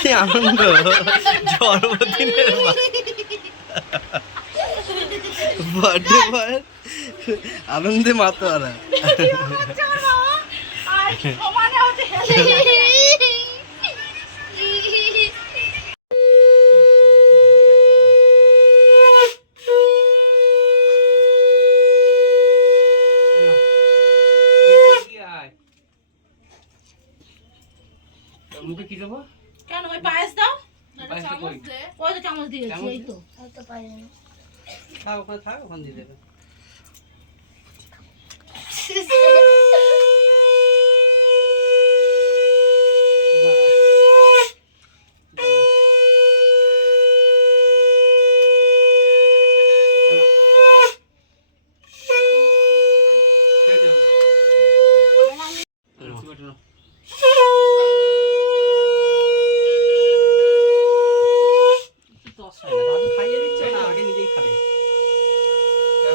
কি আনন্দ জন্মদিনের birthday boy আনন্দে মাতোয়ারা। মুখে কি দেবো? কেন ওই পায়েস দাও, চামচ দে। ওই তো চামচ দিয়েছি, এই তো থাক ওখানে থাক, ওখানে দিয়ে দেবে। খাইয়ে দিচ্ছে না, আগে নিজেই খাবে।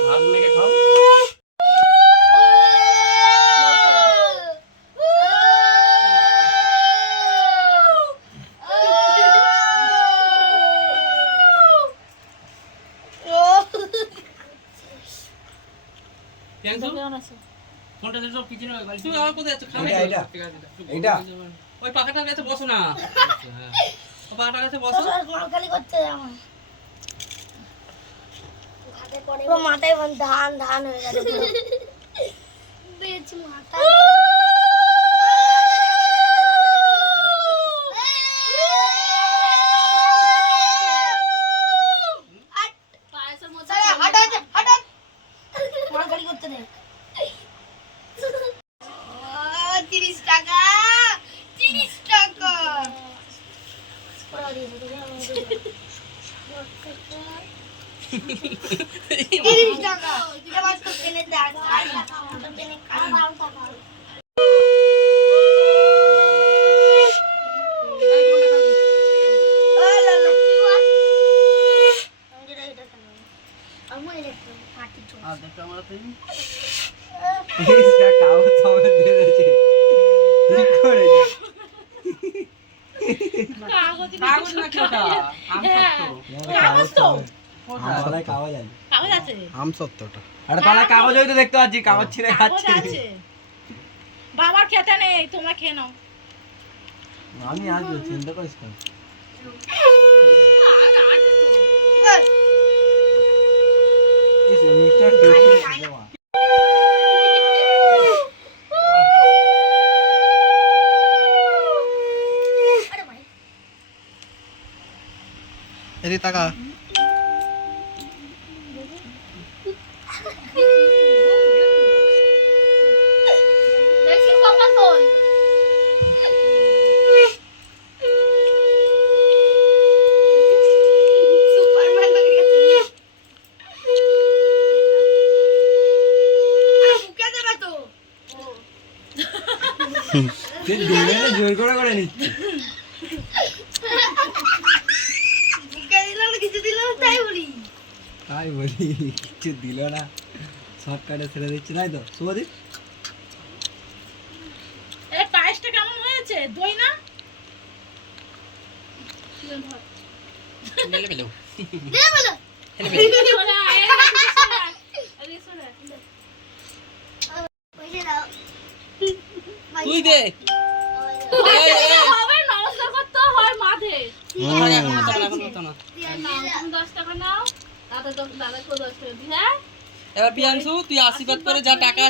ভাত মেখে খাও। ফোনটা সব পিছনে তুমি আমার কোথায় যাচ্ছ? খাবে এইটা ওই পাখাটার কাছে বসো না। ওই পাখাটার কাছে বসো। মাথায় ধান ধান হয়ে গেছে মাথা। করতে নেই 30 টাকা 30 টাকা 30 টাকা এবার তো কিনে দাও কিনে খাও টাকা। কাগজ দেখতে পাচ্ছি, কাগজ ছিঁড়ে খাচ্ছে। বাবার খেতে নেই, তোমরা খেয়ে নাও। আমি আসবো, চিন্তা করিস না। এদিকে তাকা। জোর করে নিচ্ছি। তাই বলি কিছু দিল না, শর্টকাটে ছেড়ে দিচ্ছে, তাই তো শুভদি? পায়েসটা কেমন হয়েছে? দই না? তুই দে। নমস্কার করতে হয় মাঝে। 10 টাকা নাও, দাদাকে 10 টাকা দিই। হ্যাঁ, এবার পিয়াংশু তুই আশীর্বাদ করে যা টাকা